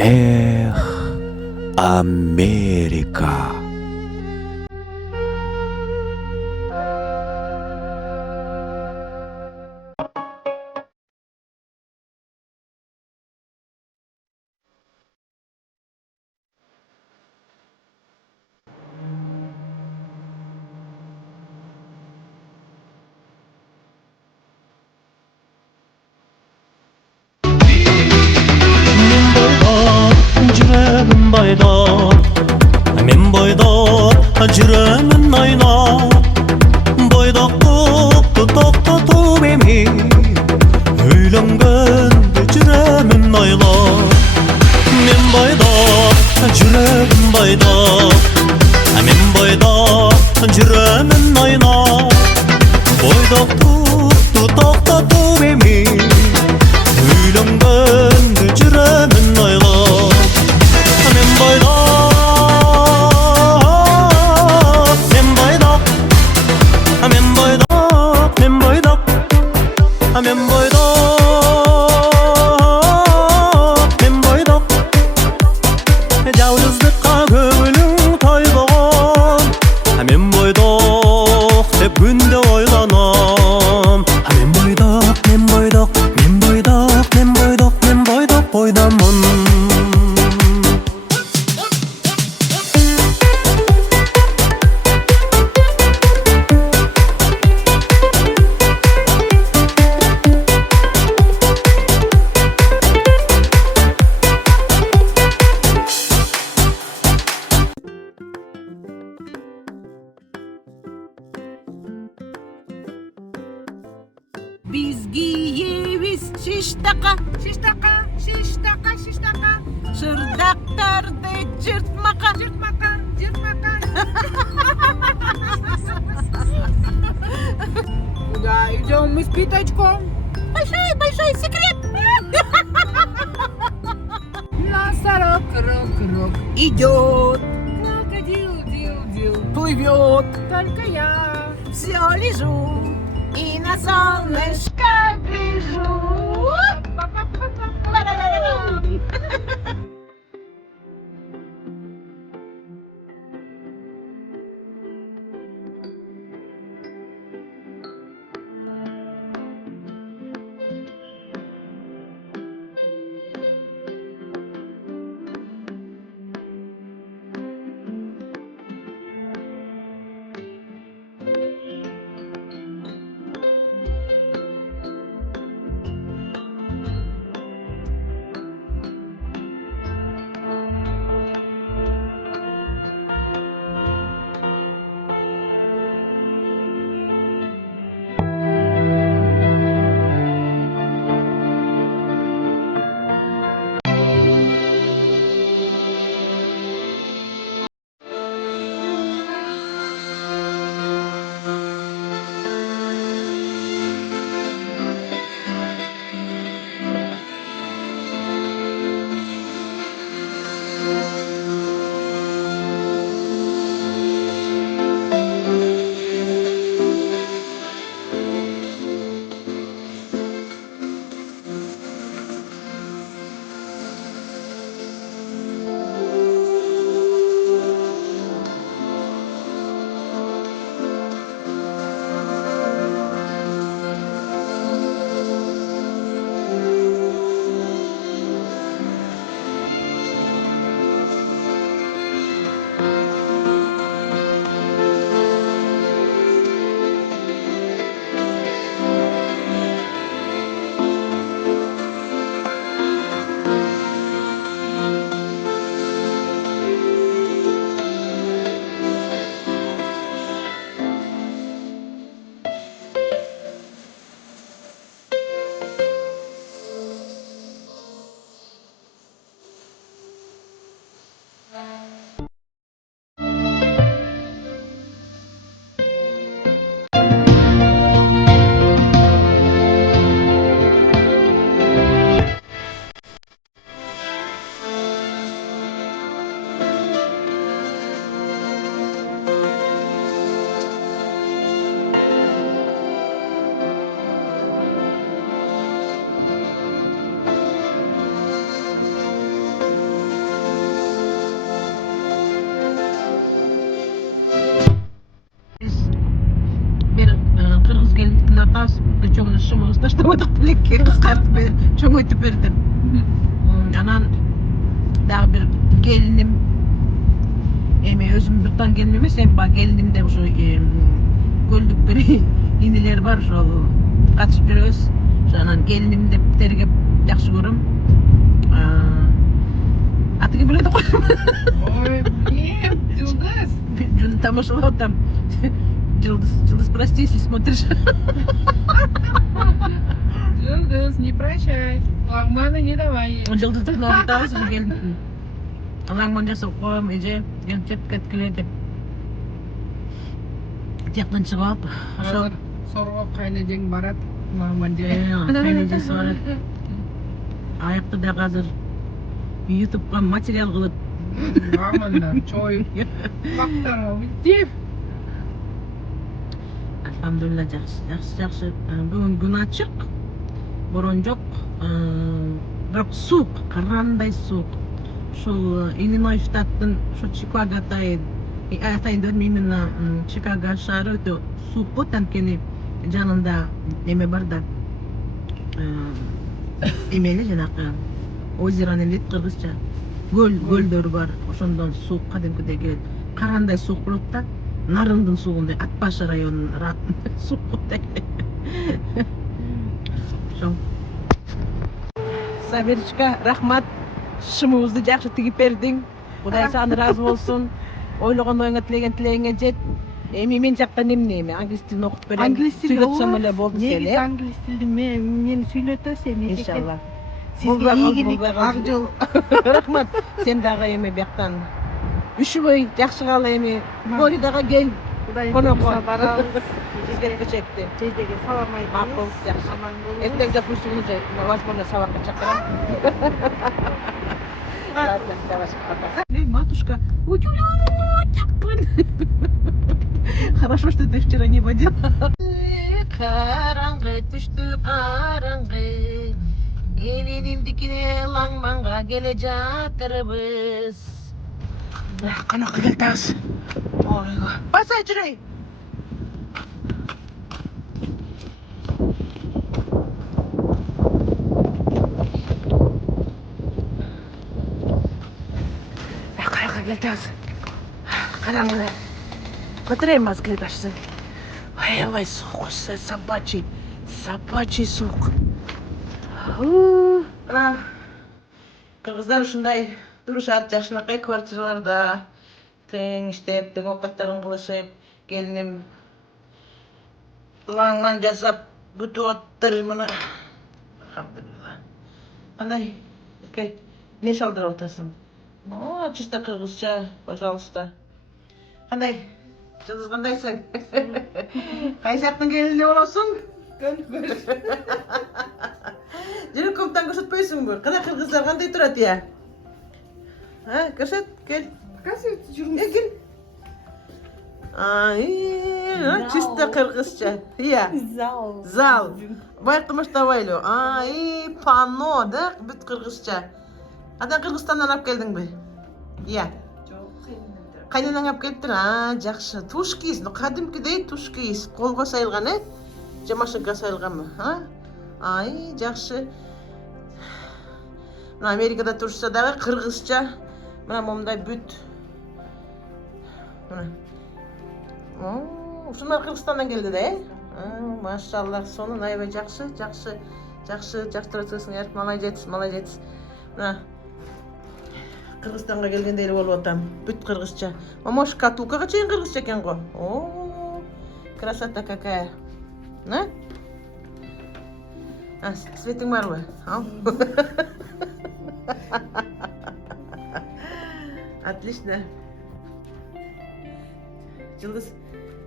Эх, Америка. Жүрегім бойдақ, мен бойдақ, жүремін айнап. Бойдақ тоқты тоқтатып емей, үйленгенде жүремін ойлап. Мен бойдақ, жүрегім бойдақ, мен бойдақ, жүремін айнап. Бойдақ тоқты тоқтатып емей, үйленгенде жүремін ойлап. Men boydoq Yalnızlıkka gönlüm toyboğan Men boydoq deb günde oylanam Men boydoq, men boydoq, men boydoq, men boydoq, men boydoq boydamın Biz giyiyoruz şiştaka, şiştaka, şiştaka, şiştaka. Şırdaklarda cırtmaka, cırtmaka, cırtmaka. Куда идем мы с Питочком? Большой, большой секрет. Носорог, рок, рок идет. Крокодил, дил, дил плывет. Только я все лежу и на солнышко гляжу. чоңойтуп билекке кыскартып чоңойтуп бердим. Анан дагы бир келиним эми өзүм биртан келин эмес, эми баягы келинимде ушу көлдүк бир инелер бар, ошол катышып жүрөбүз. Анан келиним деп тергеп жакшы көрөм. Атыгы билет го. Ой, блин, Жылдыз. Жөн тамашалап атам. Жылдыз, прости, если смотришь. Жылдыз, не прощай. Лагманы не давай. Жылдыздын айтабыз келин. Лагман жасап коем, эже кеткиле деп. Тияктан чыгып алып, ошо Азыр соргоп кайнежең барат. Лагман же. кайнежеси барат. Аякты дагы азыр YouTube'га материал кылып. Лагмандан чоюп. Мактанып деп. Алхамдулилла, жакшы. Бүгүн күн ачык, борон жок. Бирок суук, карандай суук. Ушул Иллинойс штаттын ушу Чикаго атайын деп именно Чикаго шаары өтө суук болот, анткени жанында эме бар да, эмели жанакы озеро эмне дейт кыргызча, көлдөр бар, ошондон суук кадимкидей келет. Карандай суук болот да, Нарындын суугундай, Ат башы районунун суук болот. Ошо. Сабирчика, рахмат. Шымыбызды жакшы тигип бердиң. Кудай сага ыраазы болсун. Ойлогон оюңа, тилеген тилегиңе жет. Эми мен жактан эмне? Англис тилин окутуп берем. Англис тили Сүйлөтсөм эле болду негизи сен, англис тилди мени сүйлөтөсүз эми. Иншалла. Сизге ийгилик, ак жол. Рахмат. Сен дагы эми бияктан үшүбөй жакшы кал, эми Флоридага кел. Кудай Конокко буйруса барабыз. Изгеркечекти. Жездеге салам айтабыз. Макул, жакшы. Аман болуңуз. Эртең допустим, возможно, сабакка чакырам. Эй, матушка, хорошо, что ты вчера не водил. Караңгы түштү, караңгы. Келинимдикине Лагманга келе жатырбыз. Канакка келтабыз. Ойго. Басай жүрөй. Канакка келтабыз. Караңгы. Көтөрөйм азыр келип башсын. Аябай суук, собачий суук. Кыргыздар ушундай турушат, жакшынакай квартираларда тең иштеп, тең оокаттарын кылышып, келиним лагман жасап күтүп атыр мына. Алхамдулилла. Кандай? Не шалдырып атасың? Чисто кыргызча, пожалуйста. Кандай? Жылдыз кандайсың? Кайсактын келини болосуң? Жүрүп көптөн көрсөтпөйсүңбү? Кана кыргыздар кандай турат я? Көрсөт, кел. Показывайте, жүрүңүз. Кел. Чисто кыргызча. Ия. Зал. Баягы баштабайлы. Панно да, бүт кыргызча. Адан Кыргызстандан алып келдиңби? Ия. Кайнанан алып келиптир. Жакшы. Туш кийиз, кадимкидей туш кийиз. Колго сайылган, же машинка сайылганбы? Жакшы. Мына Америкада турушса дагы кыргызча. Мына момундай бүт. Мына. Ушундар Кыргызстандан келди да, Машаллах, сонун аябай жакшы өткөрсүңөр. Молодец. Мына Кыргызстанга келгендей эле болуп атам. Бүт кыргызча. Может, шкатулкага чейин кыргызча экен го. Красота какая. Светиң барбы? Ал. Отлично. Жылдыз,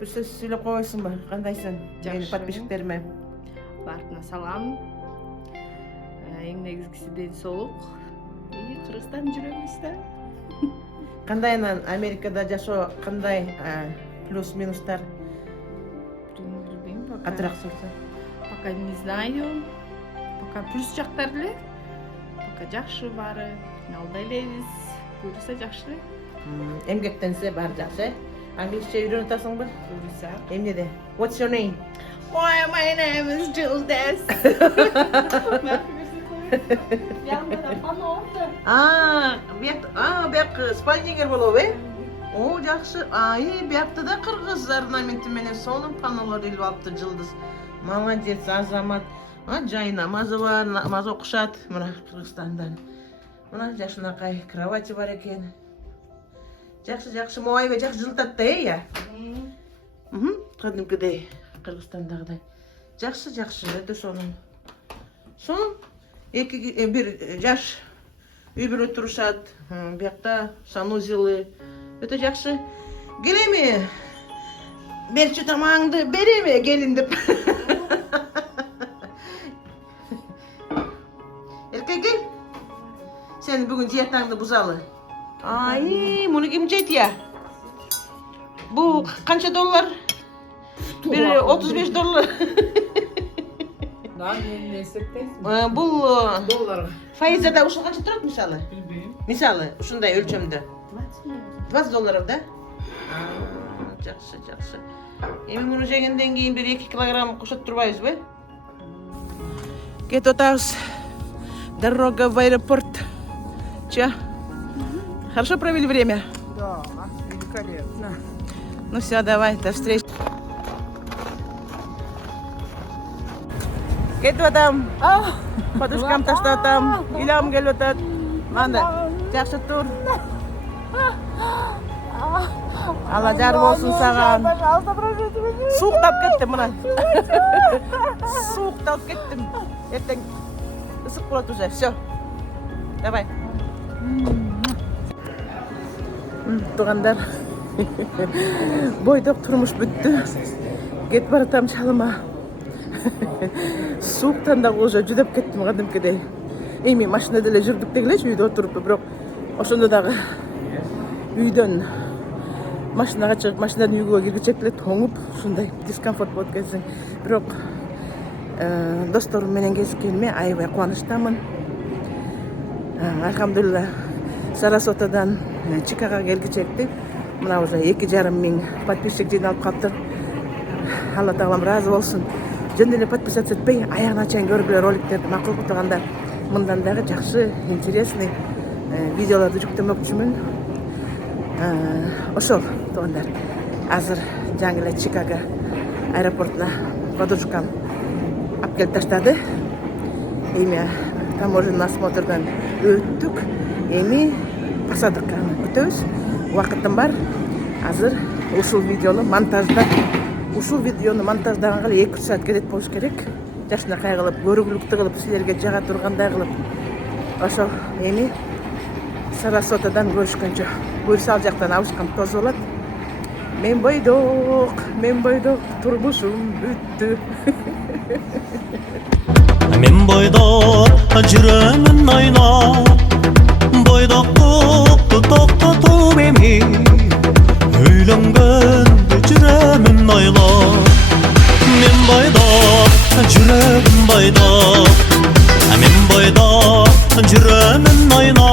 bir söz söylеп койсуңбу? Кандайсың? Менин подписчиктериме. Бартына салам. Эң негизгиси ден соолук. Кыргызстан жүрөбүз да. Кандай анан Америкада жашоо кандай плюс-минустар? Билбейм пока. Катыраак сурса. Пока не знаю. Пока плюс жактар эле. Пока жакшы баары. Алда элебиз. Буюрса жакшы эле. Эмгектенсе баары жакшы. Англисче үйрөнүп атасыңбы? Буюрса. Эмнеде? What's your name? Why my name is Jules. Yanında bana orada. Бияк спальнигер болобу, О, жакшы. Биякта да кыргыз орнаменти менен сонун панолор илип алыпты Жылдыз. Молодец, Азамат. Жайнамазы бар, намаз окушат мына Кыргызстандан. Мына жашынакай кровати бар экен. Жакшы, моайбай жакшы жылытат да, я. Кадимкидей, Кыргызстандагыдай. Жакшы, өтө сонун. Бир жаш үй бүлө турушат. Биякта санузелы. Өтө жакшы. Келеме? Берчи тамагыңды береме, келин деп. Эркек, сен бүгүн диетаңды бузалы. Муну ким жейт я? Бул канча доллар? Бир $35. Ne esepteysin? Бул Dolar. файзада ушул канча турат мисалы? Bilmiyorum. Мисалы, ушундай өлчөмдө. $20 да? Жакшы. Эми муну жегенден кийин бир 2 килограмм кошот турбайбызбы? Кетип атабыз. Дорога в аэропорт. Че? Хорошо провели время? Да, великолепно. Ну все, давай, до встречи. Кетип атам. Подушкам таштап атам. Үйлөм келип атат. Мында жакшы тур. Алла жар болсун саган. Сууктап кеттим мына. Сууктап кеттим. Эртең ысык болот уже. Все. Давай. Тугандар. Бойдок турмуш бүттү. Кетип баратам шалыма. Сууктан дагы уже жүдөп кеттим кадимкидей. Эми машинада эле жүрдүк дегилечи үйдө отуруп, бирок ошондо дагы үйдөн машинага чыгып, машинадан үйгө киргичек эле тоңуп, ушундай дискомфорт болуп кетсең. Бирок досторум менен кезиккениме аябай кубанычтамын. Алхамдулилла, Сарасотадан Чикагога келгичекти. Мына уже 2,5 миң подписчик жыйналып калыптыр. Алла таалам ыраазы болсун. Жөн эле подписаться этпей, аягына чейин көргүлө роликтерди макул кутганда, мындан дагы жакшы, интересный видеолорду жүктөмөкчүмүн. Ошол туугандар. Азыр жаңы эле Чикаго аэропортуна подружкам алып келип таштады. Эми таможенный осмотрдан өттүк. Эми посадканы күтөбүз. Убакытым бар. Азыр ушул видеону монтаждаганга 2 саат кетет болуш керек. Жакшынакай кылып, көргүлүктүү кылып, силерге жага тургандай кылып. Ошо эми Сарасотадан көрүшкөнчө. Буюрса ал жактан алышкан тозу болот. Мен бойдок, турмушум бүттү. Мен бойдок, жүрөмүн ойнап, бойдоктукту токтотуп эми, үйлөнгөндү жүрөмүн ойлоп. Мен бойдок, жүрөмүн бойдок, мен бойдок, жүрөмүн ойнап.